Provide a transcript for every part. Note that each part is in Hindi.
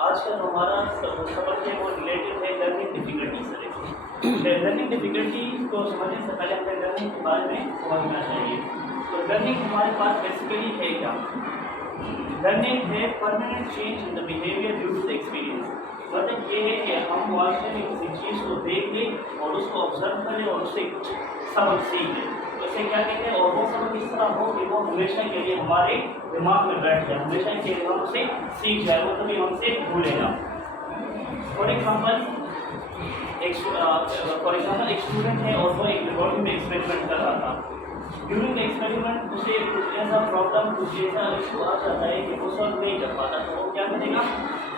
आजकल हमारा समझ वो रिलेटेड है लर्निंग डिफिकल्टी से। लर्निंग डिफिकल्टी को समझने से पहले हमें लर्निंग के बारे में समझना चाहिए। तो लर्निंग हमारे पास बेसिकली है क्या? लर्निंग है permanent change in the behaviour due to the experience. मतलब ये है कि हम वास्तव में किसी चीज़ को देख लें और उसको ऑब्जर्व करें और उससे कुछ सबक सीख लें। तो इसे क्या कहते हैं? और वो सबक इस तरह हो कि वो हमेशा के लिए हमारे दिमाग में बैठ जाए, हमेशा के लिए हम उससे सीख जाए, वो कभी हमसे भूले ना। फॉर एग्जाम्पल एक स्टूडेंट है और वो एक लेबोरेटरी में एक्सपेरिमेंट कर रहा था। ड्यूरिंग एक्सपेरिमेंट उसे कुछ ऐसा प्रॉब्लम, कुछ ऐसा इशू आ जाता है कि वो सॉल्व नहीं कर पाता। तो वो क्या करेगा?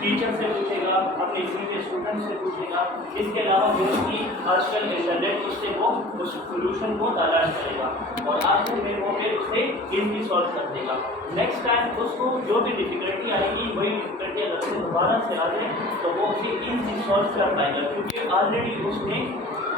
टीचर से पूछेगा, अपने इसी के स्टूडेंट से पूछेगा। इसके अलावा जो कि आजकल इंटरनेट उससे वो उस सोल्यूशन को तलाश करेगा और आखिर में वो फिर उसे इजीली सॉल्व कर देगा। नेक्स्ट टाइम उसको जो भी डिफिकल्टी आएगी, वही डिफिकल्टी अगर उसको दोबारा से आ जाए तो वो उसे इजीली सॉल्व कर पाएगा, क्योंकि ऑलरेडी उसने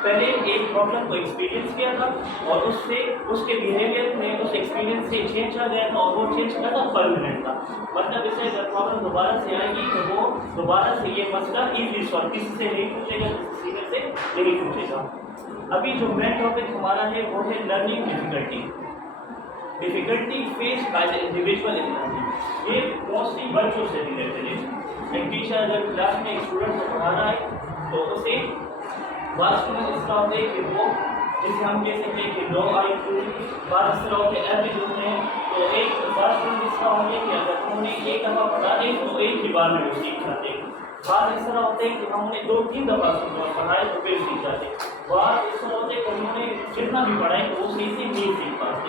पहले एक प्रॉब्लम को एक्सपीरियंस किया था और उससे उसके बिहेवियर में उस एक्सपीरियंस से चेंज आ गया था और वो चेंज क्या था? परमानेंट था। मतलब इसे अगर प्रॉब्लम दोबारा से आएगी तो वो दोबारा से ये मसला इजीली सॉल्व, किसी से नहीं पूछेगा, किसी से नहीं पूछेगा। अभी जो मेन टॉपिक हमारा है वो है learning difficulty face by the individual in learning. ये मोस्टली बच्चों से रिलेटेड है। एक टीचर अगर क्लास में एक स्टूडेंट को पढ़ा रहा है तो उसे वास्तव में इसका होता है कि वो, जिसे हम कह सकते हैं कि लो IQ, बात इस तरह होते एवरेज होते हैं। तो एक वास्तव में इसका होता है कि अगर हमने एक दफ़ा पढ़ा है तो एक ही बार में वो सीख जाते हैं। बात इस तरह होते हैं कि हमने 2-3 दफ़ा पढ़ाए तो फिर सीख जाते हैं। बात इस तरह होते हैं कि उन्होंने जितना भी पढ़ा है तो वो सही से नहीं सीख पाते।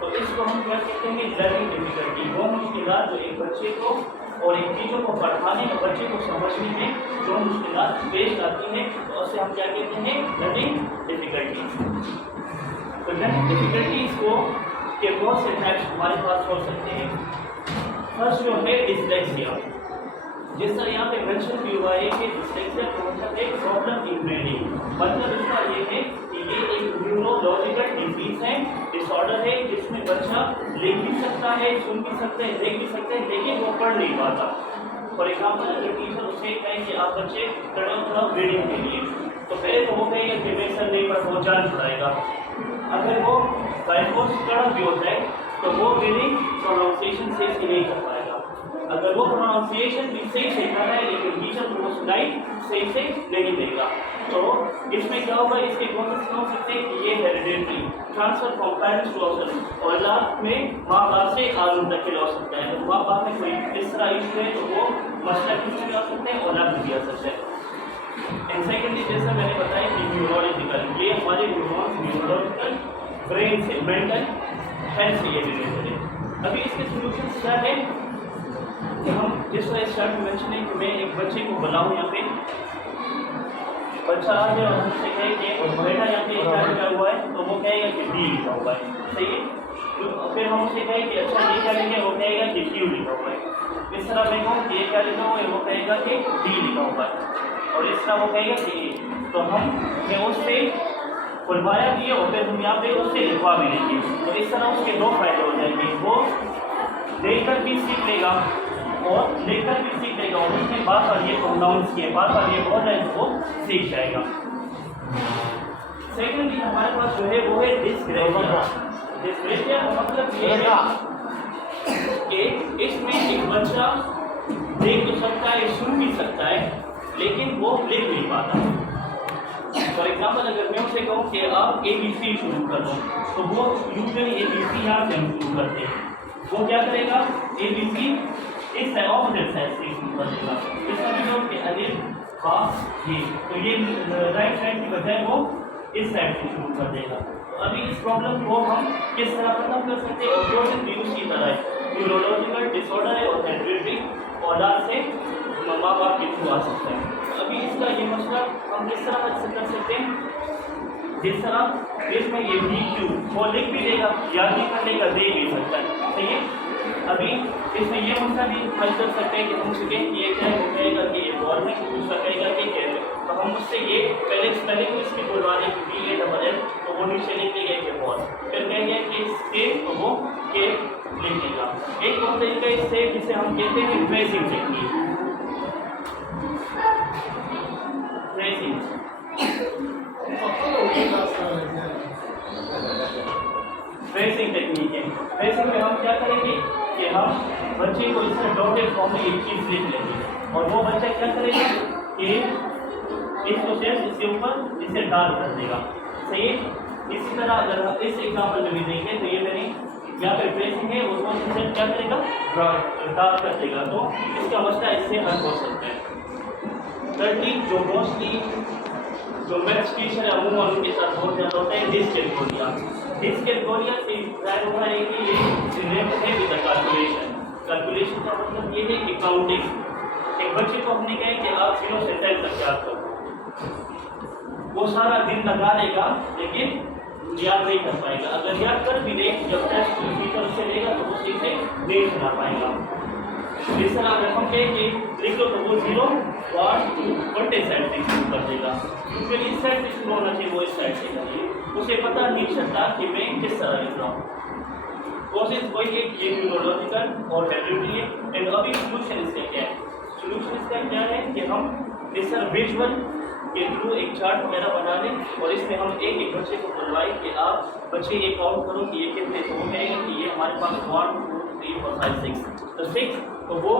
तो इसको हम क्या कहते हैं? Learning difficulty. वो मुश्किलात जो एक बच्चे को और एक चीज़ों को पढ़ाने में, बच्चे को समझने में जो मुश्किलात पेश आती हैं तो उसे हम क्या कहते हैं? Learning difficulties. तो लर्निंग डिफिकल्टीज को के बहुत से टाइप्स हमारे पास हो सकते हैं। फर्स्ट जो है डिसलेक्सिया। जिस तरह यहाँ पे मेंशन भी हुआ है कि डिसलेक्सिया का मतलब एक प्रॉब्लम इन रीडिंग। मतलब इसका ये है कि ये एक न्यूरोलॉजिकल डिजीज है, डिसऑर्डर है, जिसमें बच्चा लिख भी सकता है, सुन भी सकता है, देख भी सकता है, लेकिन वो पढ़ नहीं पाता। फॉर एग्जाम्पल अगर टीचर उसे कहे कि आप बच्चे खड़ा रीडिंग के लिए, तो पहले तो वो कहेगा कि मैं सर नहीं पढ़, वो जान पड़ाएगा। अगर वो बाय फोर्स खड़ा भी हो जाए तो वो रीडिंग प्रोनाउंसिएशन सही से नहीं कर पाएगा। अगर वो प्रोनाउंसिएशन भी सही से कर रहा है लेकिन टीचर को वो सुनाई सही से नहीं देगा, तो इसमें क्या होगा? इसके कॉन्सेप्ट हो सकते हैं कि ये hereditary transfer from parents to also, औलाद में माँ बाप से आलम दखल हो सकता है। तो माँ बाप में कोई इस तरह इशू है तो वो मसला किसमें भी आ सकते हैं? औलाद में भी आ सकता है। एंड सेकेंडली, जैसा मैंने बताया कि न्यूरोलॉजिकल, ये हमारे न्यूरॉन्स न्यूरोलॉजिकल ब्रेन से, मेंटल हेल्थ से ये रिलेटेड है। अभी इसके सोल्यूशन क्या है कि हम जिस तरह स्टार्ट में मेंशन है कि मैं एक बच्चे को बुलाऊँ, यहाँ पे बच्चा आ जाए और हमसे कहे कि बेटा यहाँ पे स्टार्ट क्या हुआ है, तो वो कहेगा कि डी लिखा हुआ है, सही है। तो फिर हम उसे कहें कि अच्छा ये क्या लिखे, वो कहेगा कि क्यू लिखा हुआ है। इस तरह मैं कहूँ कि ये क्या लिखा हुआ है, वो कहेगा कि डी लिखा हुआ है, और इस तरह वो कहेगा कि ए। तो हमने उससे खुलवाया भी और फिर हम यहाँ पे उससे लिखवा भी लेंगे। तो इस तरह उसके दो फायदे हो जाएंगे, वो देखकर भी सीख लेगा और लेकर भी सीख लेगा, और उसने बार बार ये प्रोनाउंस किए, बार बार ये बोल रहा है, वो सीख जाएगा। सेकेंडली हमारे पास जो है वो है डिस्ग्रेफिया। डिस्ग्रेफिया का मतलब ये है कि इसमें एक बच्चा देख तो सकता है, सुन भी सकता है, लेकिन वो लिख नहीं पाता। फॉर एग्जाम्पल अगर मैं उसे कहूँ कि आप ABC शुरू कर दो, तो वो यूजुअली ABC यहाँ से हम शुरू करते हैं। वो क्या करेगा? ABC इस साइड ऑपोजिट साइड से शुरू कर देगा। इसका मतलब कि अलिफ बा ये, तो ये राइट साइड की बजाय वो इस साइड से शुरू कर देगा। तो अभी इस प्रॉब्लम को हम किस तरह खत्म कर सकते हैं? ऑपोजिट भी उसी तरह है, न्यूरोलॉजिकल डिसऑर्डर है और हेरिडिटरी औलाद से माँ बाप के थ्रू आ सकता है। तो अभी इसका ये मसला हम किस तरह कर सकते हैं? जिस तरह इसमें ये DQ वो लिख भी लेगा, याद भी कर लेगा, दे भी सकता है, सही है। अभी इसमें ये मसला भी हल कर सकते हैं कि हम सकें कि ये क्या है, कहेगा कि ये बॉल में, दूसरा कहेगा कि क्या है। तो हम उससे ये पहले को इसकी बोलवा दें कि BALL, तो वो नीचे लिख देगा कि बॉल, फिर कहेंगे कि स्टे, तो वो के लिख देगा। एक और तरीका इससे जिसे हम कहते हैं ट्रेसिंग टेक्निक। हम बच्चे को इससे डॉटेड फॉर्म में एक चीज़ लिख लेंगे और वो बच्चा क्या करेगा कि इसको सिर्फ इसके ऊपर इसे डाल कर देगा। सही है। इसी तरह अगर हम इस एग्जाम्पल में भी देखें तो ये मेरी यहाँ पे ट्रेसिंग है उसको सिर्फ क्या करेगा डाल कर देगा, तो इसका मसला इससे हल हो सकता है। thirdly, जो मोस्टली जो मैथ्स टीचर है अमूमन उनके साथ बहुत ज़्यादा होता है डिस्कैलकुलिया से ज़ाहिर हो रहा है कि ये रिलेटेड है विद द कैलकुलेशन का मतलब ये है कि काउंटिंग। एक बच्चे को हमने कहा कि आप 0 से 10 तक याद करो, वो सारा दिन लगा लेगा लेकिन याद नहीं कर पाएगा। अगर याद कर भी ले जब टेस्ट टीचर उससे लेगा तो वो ठीक से नहीं सुना पाएगा। इस तरह अगर हम कहें कि लिख लो तो वो 0 1 2 उल्टे साइड से शुरू कर देगा, क्योंकि इस साइड से शुरू होना चाहिए, वो इस साइड से करिए, उसे पता नहीं चलता कि मैं किस तरह लिख रहा हूँ। कोशिश वही है कि ये न्यूरोलॉजिकल और हेरिडिटरी है। एंड अभी सोल्यूशन इसका क्या है? सोल्यूशन इसका क्या है कि हम इस विजुअल के थ्रू एक चार्ट वगैरह बना लें और इसमें हम एक एक बच्चे को बुलवाएं कि आप बच्चे ये काउंट करो कि ये कितने, तो वो कहेंगे कि ये हमारे पास 1 2 3 4 5 6 तो 6, तो वो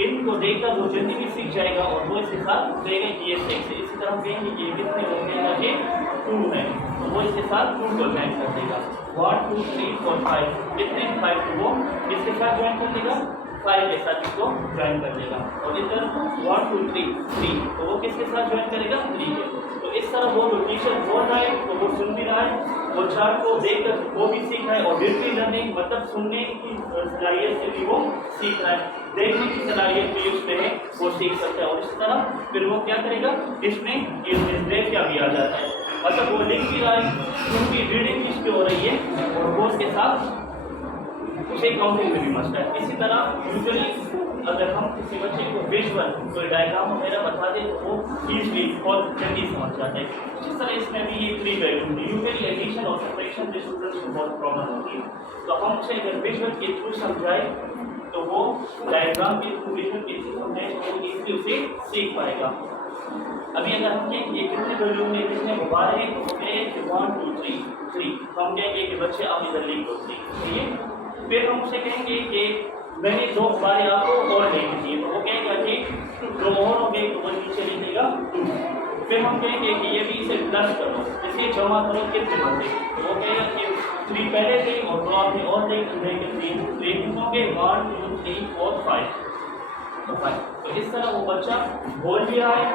इनको देखकर वो जल्दी भी सीख जाएगा और वो इसके साथ कहेगा कि ये 6 है। इसी तरह हम कहेंगे कि ये कितने, वो कहेगा कि 2 है, तो वो इसके साथ 2 को ज्वाइन कर देगा। 1 2 3 4 5 कितने 5, तो वो इसके साथ ज्वाइन कर देगा 5 के साथ इसको ज्वाइन कर देगा। और इधर 1 2 3 3, तो वो किसके साथ ज्वाइन करेगा 3 के। तो इस तरह वो जो टीचर बोल रहा है तो वो सुन भी रहा है, वो चार्ट को देखकर वो भी सीख रहा है और डिजिटल लर्निंग मतलब सुनने की सलाहियत से भी वो सीख रहा है, देखने की सलाहियत भी उसमें है, वो सीख सकता है। और इस तरह फिर वो क्या करेगा, इसमें क्या भी आ जाता है, मतलब वो लिख भी रहा है, क्योंकि रीडिंग किस पे हो रही है और वो उसके साथ उसे काउंटिंग में भी मसला है। इसी तरह यूजुअली अगर हम किसी बच्चे को विजुअल कोई डायग्राम वगैरह बता दें तो वो ईजली बहुत जल्दी समझ जाते हैं। इस तरह इसमें भी ये 3 वैल्यू यूजुअली एडिशन और सब्ट्रैक्शन के स्टूडेंट्स को बहुत प्रॉब्लम होती है, तो हम उसे अगर विजुअल के थ्रू समझाएं तो वो डायग्राम के थ्रू विजुअल के थ्रू समझाएं तो वो ईजली उसे सीख पाएगा। अभी अगर हम कहें ये कितने वैल्यू में कितने गुब्बारे हैं तो कहें 1 2 3 3, तो हम कहेंगे कि बच्चे आप इधर लिख लो 3, ठीक है। फिर हम उसे कहेंगे कि मैंने 2 गुब्बारे आपको और ले दीजिए, तो वो कहेगा कि 2 और हो गए, तो वो नीचे लिखेगा 2। फिर हम कहेंगे कि ये भी इसे प्लस करो, इसे जमा करो कितने होंगे, तो वो कहेगा कि 3 पहले थे और 2 आपने और ले 3 कितने होंगे 1 2 3 4 5, तो 5। तो इस तरह वो बच्चा बोल भी रहा है,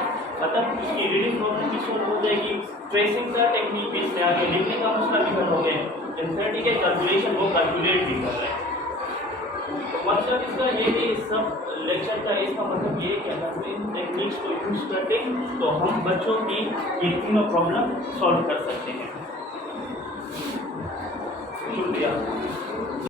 मतलब उसकी रीडिंग प्रॉब्लम भी सॉल्व हो जाएगी, ट्रेसिंग का टेक्निक भी इसमें आगे लिखने का मसला भी हल हो गया, इंसर्टी के कैलकुलेशन वो कैलकुलेट भी कर रहे हैं। तो मतलब इसका ये कि इस सब लेक्चर का इसका मतलब ये कि अगर इन टेक्निक्स को यूज़ करते तो हम बच्चों की ये तीनों प्रॉब्लम सॉल्व कर सकते हैं। शुक्रिया।